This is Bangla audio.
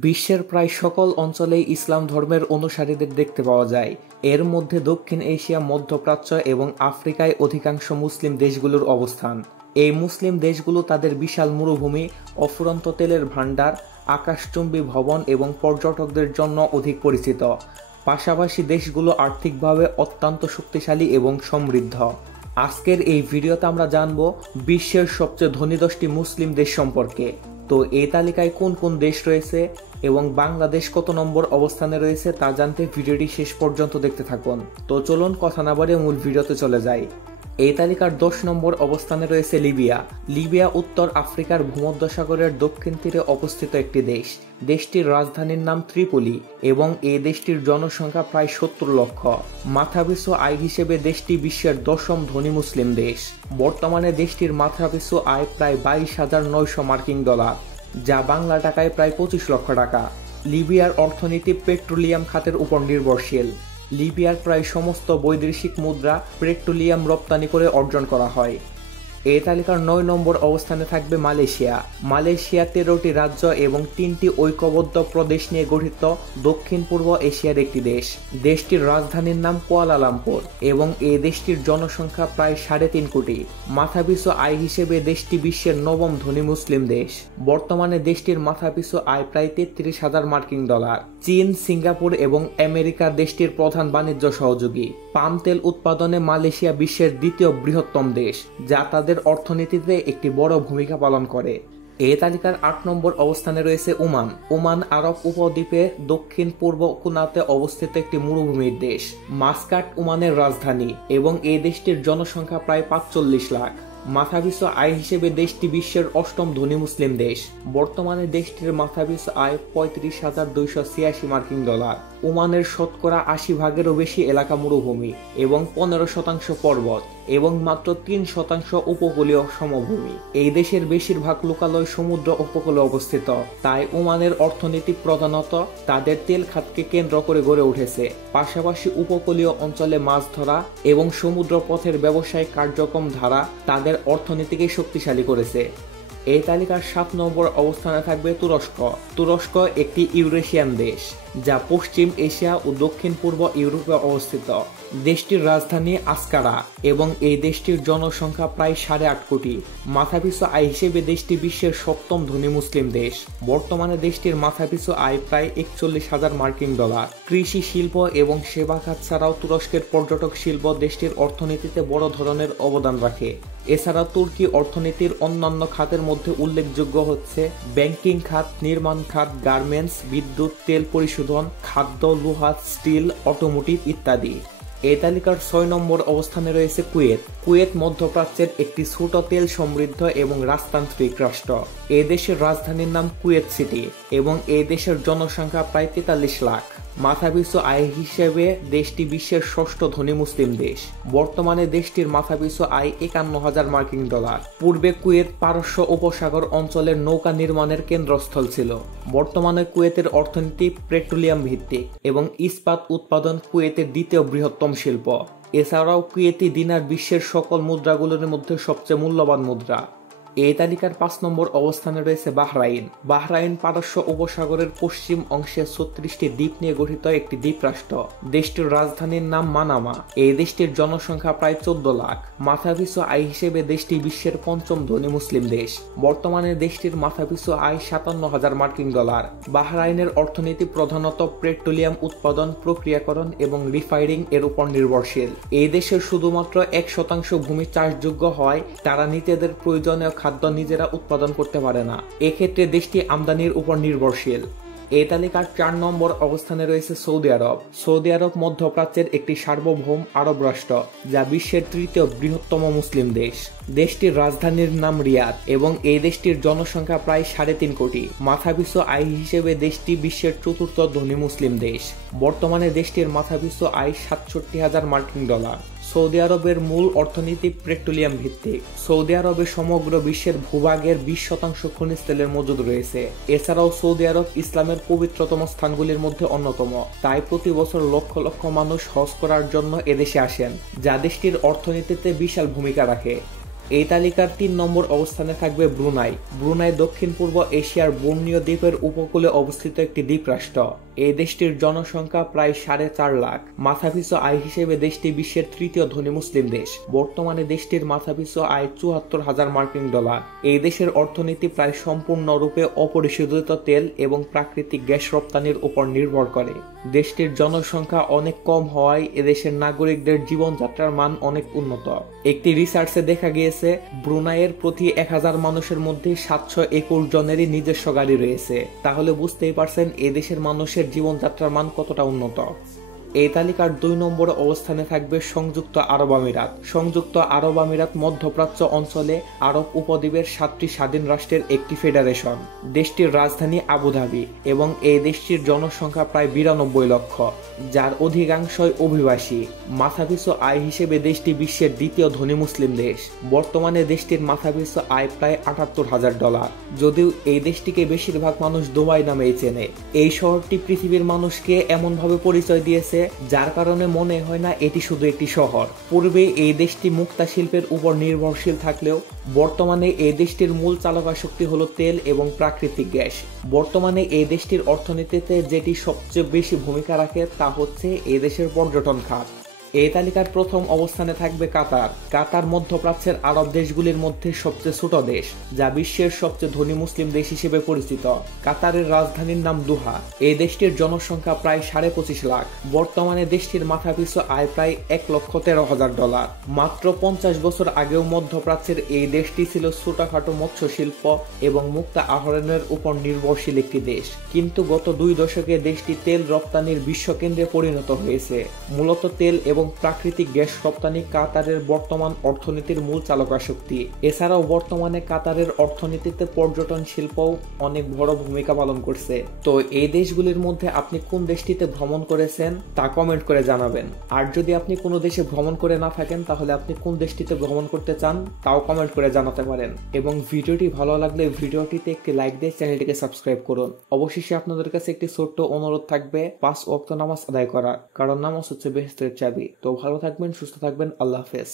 বিশ্বের প্রায় সকল অঞ্চলেই ইসলাম ধর্মের অনুসারীদের দেখতে পাওয়া যায়। এর মধ্যে দক্ষিণ এশিয়া, মধ্যপ্রাচ্য এবং আফ্রিকায় অধিকাংশ মুসলিম দেশগুলোর অবস্থান। এই মুসলিম দেশগুলো তাদের বিশাল মরুভূমি, অফুরন্ত তেলের ভাণ্ডার, আকাশচুম্বী ভবন এবং পর্যটকদের জন্য অধিক পরিচিত। পাশাপাশি দেশগুলো আর্থিকভাবে অত্যন্ত শক্তিশালী এবং সমৃদ্ধ। আজকের এই ভিডিওতে আমরা জানব বিশ্বের সবচেয়ে ধনী 10টি মুসলিম দেশ সম্পর্কে। তো এই তালিকায় কোন কোন দেশ রয়েছে এবং বাংলাদেশ কত নম্বর অবস্থানে রয়েছে তা জানতে ভিডিওটি শেষ পর্যন্ত দেখতে থাকুন। তো চলুন কথা না বাড়িয়ে মূল ভিডিওতে চলে যাই। এই তালিকার 10 নম্বর অবস্থানে রয়েছে লিবিয়া। লিবিয়া উত্তর আফ্রিকার ভূমধ্যসাগরের দক্ষিণ তীরে অবস্থিত একটি দেশ। দেশটির রাজধানীর নাম ত্রিপলি এবং এই দেশটির জনসংখ্যা প্রায় 70 লক্ষ। মাথাপিছু আয় হিসেবে দেশটি বিশ্বের 10ম ধনী মুসলিম দেশ। বর্তমানে দেশটির মাথাপিছু আয় প্রায় 22,900 মার্কিন ডলার, যা বাংলা টাকায় প্রায় 25 লক্ষ টাকা। লিবিয়ার অর্থনীতি পেট্রোলিয়াম খাতের উপর নির্ভরশীল। লিবিয়ার প্রায় সমস্ত বৈদেশিক মুদ্রা পেট্রোলিয়াম রপ্তানি করে অর্জন করা হয়। এই তালিকার 9 নম্বর অবস্থানে থাকবে মালয়েশিয়া। মালয়েশিয়া 13টি রাজ্য এবং 3টি ঐক্যবদ্ধ প্রদেশ নিয়ে গঠিত দক্ষিণ পূর্ব এশিয়ার একটি দেশ। দেশটির রাজধানীর নাম কুয়ালালামপুর এবং এই দেশটির জনসংখ্যা প্রায় 3.5 কোটি। মাথাপিছু আয় হিসেবে দেশটি বিশ্বের 9ম ধনী মুসলিম দেশ। বর্তমানে দেশটির মাথাপিছু আয় প্রায় 33,000 মার্কিন ডলার। চীন, সিঙ্গাপুর এবং আমেরিকা দেশটির প্রধান বাণিজ্য সহযোগী। পাম তেল উৎপাদনে মালয়েশিয়া বিশ্বের 2য় বৃহত্তম দেশ, যা তাদের অর্থনীতিতে একটি বড় ভূমিকা পালন করে। এই তালিকার 8 নম্বর অবস্থানে রয়েছে ওমান। ওমান আরব উপদ্বীপে দক্ষিণ পূর্ব কোণাতে অবস্থিত একটি মরুভূমির দেশ। মাসকাট ওমানের রাজধানী এবং এই দেশটির জনসংখ্যা প্রায় 45 লাখ। মাথাপিছু আয় হিসেবে দেশটি বিশ্বের 8ম ধনী মুসলিম দেশ। বর্তমানে দেশটির মাথাপিছু আয় 35,286 মার্কিন ডলার। ওমানের শতকরা 80 ভাগেরও বেশি এলাকা মরুভূমি এবং 15% পর্বত এবং মাত্র 3% উপকূলীয় সমভূমি। এই দেশের বেশিরভাগ লোকালয় সমুদ্র উপকূলে অবস্থিত। তাই ওমানের অর্থনীতি প্রধানত তাদের তেল খাতকে কেন্দ্র করে গড়ে উঠেছে। পাশাপাশি উপকূলীয় অঞ্চলে মাছ ধরা এবং সমুদ্র পথের ব্যবসায়িক কার্যক্রম ধারা তাদের অর্থনীতিকে শক্তিশালী করেছে। এই তালিকার 7 নম্বর অবস্থানে থাকবে তুরস্ক। তুরস্ক একটি ইউরেশিয়ান দেশ, যা পশ্চিম এশিয়া ও দক্ষিণ পূর্ব ইউরোপে অবস্থিত। দেশটির রাজধানী আসকারা এবং এই দেশটির জনসংখ্যা প্রায় 8.5 কোটি। মাথাপিছু আয় হিসেবে দেশটি বিশ্বের 7ম ধনী মুসলিম দেশ। বর্তমানে দেশটির মাথাপিছু আয় প্রায় 41,000 মার্কিন ডলার। কৃষি শিল্প এবং সেবা খাত ছাড়াও তুরস্কের পর্যটক শিল্প দেশটির অর্থনীতিতে বড় ধরনের অবদান রাখে। এছাড়া তুর্কি অর্থনীতির অন্যান্য খাতের মধ্যে উল্লেখযোগ্য হচ্ছে ব্যাংকিং খাত, নির্মাণ খাত, গার্মেন্টস, বিদ্যুৎ, তেল পরিশোধন, খাদ্য, লোহা, স্টিল, অটোমোটিভ ইত্যাদি। এই তালিকার 6 নম্বর অবস্থানে রয়েছে কুয়েত। কুয়েত মধ্যপ্রাচ্যের একটি ছোট তেল সমৃদ্ধ এবং রাজতান্ত্রিক রাষ্ট্র। এই দেশের রাজধানীর নাম কুয়েত সিটি এবং এই দেশের জনসংখ্যা প্রায় 43 লাখ। মাথাপিছু আয় হিসেবে দেশটি বিশ্বের 6ষ্ঠ ধনী মুসলিম দেশ। বর্তমানে দেশটির মাথাপিছু আয় 51,000 মার্কিন ডলার। পূর্বে কুয়েত পারস্য উপসাগর অঞ্চলের নৌকা নির্মাণের কেন্দ্রস্থল ছিল। বর্তমানে কুয়েতের অর্থনীতি পেট্রোলিয়াম ভিত্তিক এবং ইস্পাত উৎপাদন কুয়েতের 2য় বৃহত্তম শিল্প। এছাড়াও কুয়েতি দিনার বিশ্বের সকল মুদ্রাগুলোর মধ্যে সবচেয়ে মূল্যবান মুদ্রা। এই তালিকার 5 নম্বর অবস্থানে রয়েছে বাহরাইন। বাহরাইন পারস্য উপসাগরের পশ্চিম অংশে 36টি দ্বীপ নিয়ে গঠিত একটি দ্বীপ রাষ্ট্র। দেশটির রাজধানীর নাম মানামা। এই দেশটির জনসংখ্যা প্রায় 14 লাখ। মাথাপিছু আয় হিসেবে দেশটি বিশ্বের 5ম ধনী মুসলিম দেশ। বর্তমানে দেশটির মাথাপিছু আয় 57,000 মার্কিন ডলার। বাহরাইনের অর্থনীতি প্রধানত পেট্রোলিয়াম উৎপাদন, প্রক্রিয়াকরণ এবং রিফাইনিং এর উপর নির্ভরশীল। এই দেশের শুধুমাত্র 1% ভূমি চাষযোগ্য হয়, তারা নিজেদের প্রয়োজনীয় খাদ্য নিজেরা উৎপাদন করতে পারে না। এক্ষেত্রে দেশটি আমদানির উপর নির্ভরশীল। এই তালিকার 4 নম্বর অবস্থানে রয়েছে সৌদি আরব। সৌদি আরব মধ্যপ্রাচ্যের একটি সার্বভৌম আরব রাষ্ট্র, যা বিশ্বের 3য় বৃহত্তম মুসলিম দেশ। দেশটির রাজধানীর নাম রিয়াদ এবং এই দেশটির জনসংখ্যা প্রায় 3.5 কোটি। মাথাপিছু আয় হিসেবে দেশটি বিশ্বের 4র্থ ধনী মুসলিম দেশ। বর্তমানে দেশটির মাথাপিছু আয় 67,000 মার্কিন ডলার। সৌদি আরবের মূল অর্থনীতি পেট্রোলিয়াম ভিত্তিক। সৌদি আরবে সমগ্র বিশ্বের ভূভাগের 20% খনিজ তেলের মজুদ রয়েছে। এছাড়াও সৌদি আরব ইসলামের পবিত্রতম স্থানগুলির মধ্যে অন্যতম। তাই প্রতি বছর লক্ষ লক্ষ মানুষ হজ করার জন্য এদেশে আসেন, যা দেশটির অর্থনীতিতে বিশাল ভূমিকা রাখে। এই তালিকার 3 নম্বর অবস্থানে থাকবে ব্রুনাই। ব্রুনাই দক্ষিণ পূর্ব এশিয়ার বোর্নিও দ্বীপের উপকূলে অবস্থিত একটি দ্বীপরাষ্ট্র। এই দেশটির জনসংখ্যা প্রায় 4.5 লাখ। মাথাপিছু আয় হিসেবে দেশটি বিশ্বের তৃতীয় ধনী মুসলিম দেশ। বর্তমানে দেশটির মাথাপিছু আয় $74,000। এই দেশের অর্থনীতি প্রায় সম্পূর্ণরূপে অপরিশোধিত তেল এবং প্রাকৃতিক গ্যাস রপ্তানির উপর নির্ভর করে। দেশটির জনসংখ্যা অনেক কম হওয়ায় এদেশের নাগরিকদের জীবনযাত্রার মান অনেক উন্নত। একটি রিসার্চে দেখা গিয়েছে ব্রুনাইয়ের প্রতি 1000 মানুষের মধ্যে 721 জনেরই নিজস্ব গাড়ি রয়েছে। তাহলে বুঝতেই পারছেন এদেশের মানুষের জীবনযাত্রার মান কতটা উন্নত। এই তালিকার 2 নম্বরে অবস্থানে থাকবে সংযুক্ত আরব আমিরাত। সংযুক্ত আরব আমিরাত মধ্যপ্রাচ্য অঞ্চলে আরব উপদ্বীপের 7টি স্বাধীন রাষ্ট্রের একটি ফেডারেশন। দেশটির রাজধানী আবুধাবি এবং এই দেশটির জনসংখ্যা প্রায় 92 লক্ষ, যার অধিকাংশই অভিবাসী। মাথাপিছু আয় হিসেবে দেশটি বিশ্বের দ্বিতীয় ধনী মুসলিম দেশ। বর্তমানে দেশটির মাথাপিছু আয় প্রায় $78,000। যদিও এই দেশটিকে বেশিরভাগ মানুষ দুবাই নামেই চেনে। এই শহরটি পৃথিবীর মানুষকে এমনভাবে পরিচয় দিয়েছে যার কারণে মনে হয় না এটি শুধু একটি শহর। পূর্বে এই দেশটি মুক্তা শিল্পের উপর নির্ভরশীল থাকলেও বর্তমানে এই দেশটির মূল চালকশক্তি হলো তেল এবং প্রাকৃতিক গ্যাস। বর্তমানে এই দেশটির অর্থনীতিতে যেটি সবচেয়ে বেশি ভূমিকা রাখে তা হচ্ছে এই দেশের পর্যটন খাত। এই তালিকার প্রথম অবস্থানে থাকবে কাতার। কাতার মধ্যপ্রাচ্যের আরব দেশগুলির মধ্যে সবচেয়ে ছোট দেশ, যা বিশ্বের সবচেয়ে ধনী মুসলিম দেশ হিসেবে পরিচিত। কাতারের রাজধানীর নাম দোহা। এই দেশটির জনসংখ্যা প্রায় 25.5 লাখ। বর্তমানে দেশটির মাথাপিছু আয় প্রায় $1,13,000। মাত্র 50 বছর আগেও মধ্যপ্রাচ্যের এই দেশটি ছিল ছোটখাটো মৎস্য শিল্প এবং মুক্তা আহরণের উপর নির্ভরশীল একটি দেশ। কিন্তু গত 2 দশকে দেশটি তেল রপ্তানির বিশ্বকেন্দ্রে পরিণত হয়েছে। মূলত তেল এবং প্রাকৃতিক গ্যাস রপ্তানি কাতারের বর্তমান অর্থনীতির মূল চালকশক্তি। এছাড়াও বর্তমানে কাতারের অর্থনীতিতে পর্যটন শিল্পও অনেক বড় ভূমিকা পালন করছে। তো এই দেশগুলির মধ্যে আপনি কোন দেশটিতে ভ্রমণ করেছেন তা কমেন্ট করে জানাবেন। আর যদি আপনি কোনো দেশে ভ্রমণ করে না থাকেন তাহলে আপনি কোন দেশটিতে ভ্রমণ করতে চান তাও কমেন্ট করে জানাতে পারেন। এবং ভিডিওটি ভালো লাগলে ভিডিওটিতে একটি লাইক দিয়ে চ্যানেলটিকে সাবস্ক্রাইব করুন। অবশেষে আপনাদের কাছে একটি ছোট্ট অনুরোধ থাকবে 5 ওয়াক্ত নামাজ আদায় করার, কারণ নামাজ হচ্ছে বেহেশতের চাবি। তো ভালো থাকবেন, সুস্থ থাকবেন, আল্লাহ হাফেজ।